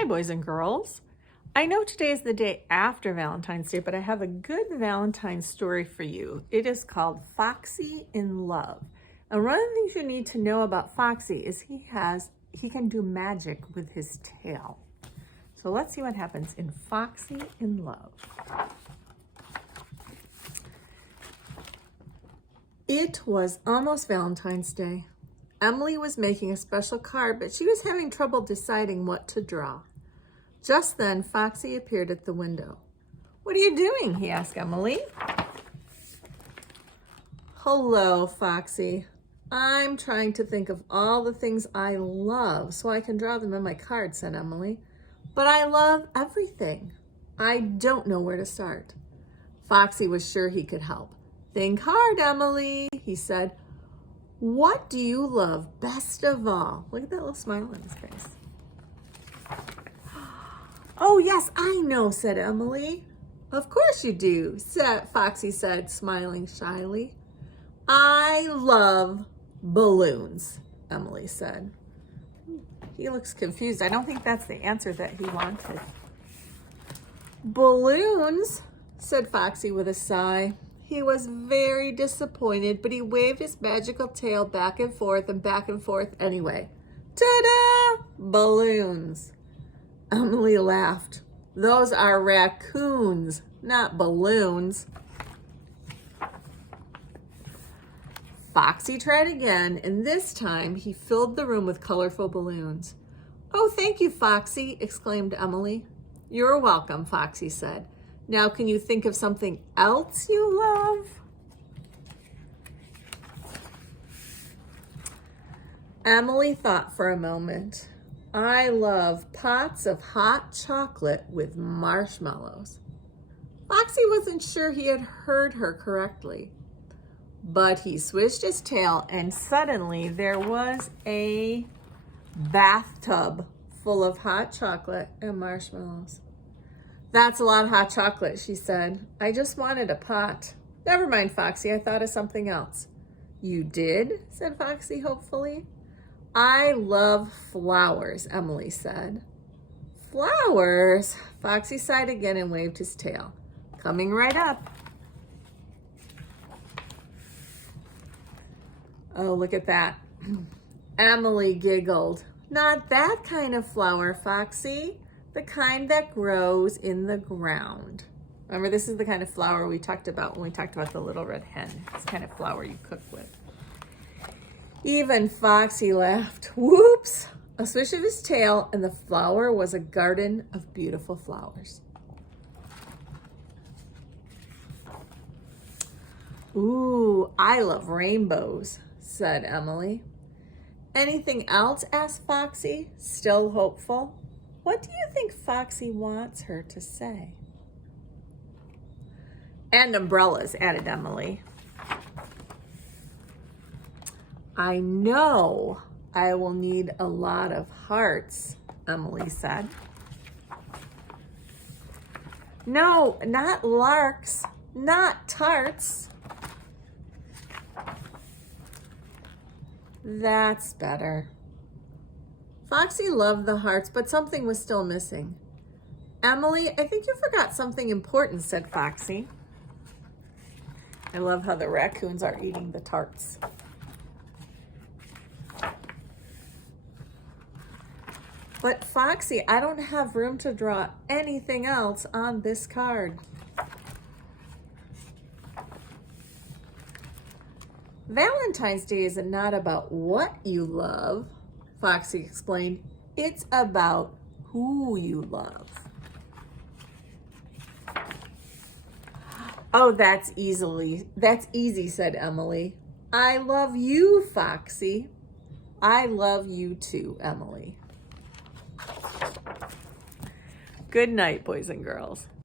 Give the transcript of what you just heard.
Hi, boys and girls. I know today is the day after Valentine's Day, but I have a good Valentine's story for you. It is called Foxy in Love. And one of the things you need to know about Foxy is he can do magic with his tail. So let's see what happens in Foxy in Love. It was almost Valentine's Day. Emily was making a special card, but she was having trouble deciding what to draw. Just then, Foxy appeared at the window. "What are you doing?" he asked Emily. "Hello, Foxy. I'm trying to think of all the things I love so I can draw them in my card," said Emily. "But I love everything. I don't know where to start." Foxy was sure he could help. "Think hard, Emily," he said. "What do you love best of all?" Look at that little smile on his face. "Oh, yes, I know," said Emily. "Of course you do," Foxy said, smiling shyly. "I love balloons," Emily said. He looks confused. I don't think that's the answer that he wanted. "Balloons," said Foxy with a sigh. He was very disappointed, but he waved his magical tail back and forth anyway. Ta-da! Balloons. Emily laughed. "Those are raccoons, not balloons." Foxy tried again, and this time he filled the room with colorful balloons. "Oh, thank you, Foxy," exclaimed Emily. "You're welcome," Foxy said. "Now, can you think of something else you love?" Emily thought for a moment. "I love pots of hot chocolate with marshmallows." Foxy wasn't sure he had heard her correctly, but he swished his tail and suddenly there was a bathtub full of hot chocolate and marshmallows. "That's a lot of hot chocolate," she said. "I just wanted a pot." "Never mind, Foxy, I thought of something else." "You did?" said Foxy hopefully. "I love flowers," Emily said. "Flowers?" Foxy sighed again and waved his tail. "Coming right up." Oh, look at that. Emily giggled. "Not that kind of flower, Foxy. The kind that grows in the ground." Remember, this is the kind of flower we talked about when we talked about the little red hen. It's the kind of flower you cook with. Even Foxy laughed. Whoops! A swish of his tail, and the flower was a garden of beautiful flowers. "Ooh, I love rainbows," said Emily. "Anything else?" asked Foxy, still hopeful. What do you think Foxy wants her to say? "And umbrellas," added Emily. "I know I will need a lot of hearts," Emily said. "No, not larks, not tarts." "That's better." Foxy loved the hearts, but something was still missing. "Emily, I think you forgot something important," said Foxy. I love how the raccoons are eating the tarts. "But Foxy, I don't have room to draw anything else on this card." "Valentine's Day is not about what you love," Foxy explained. "It's about who you love." "Oh, that's easy," said Emily. "I love you, Foxy." "I love you too, Emily." Good night, boys and girls.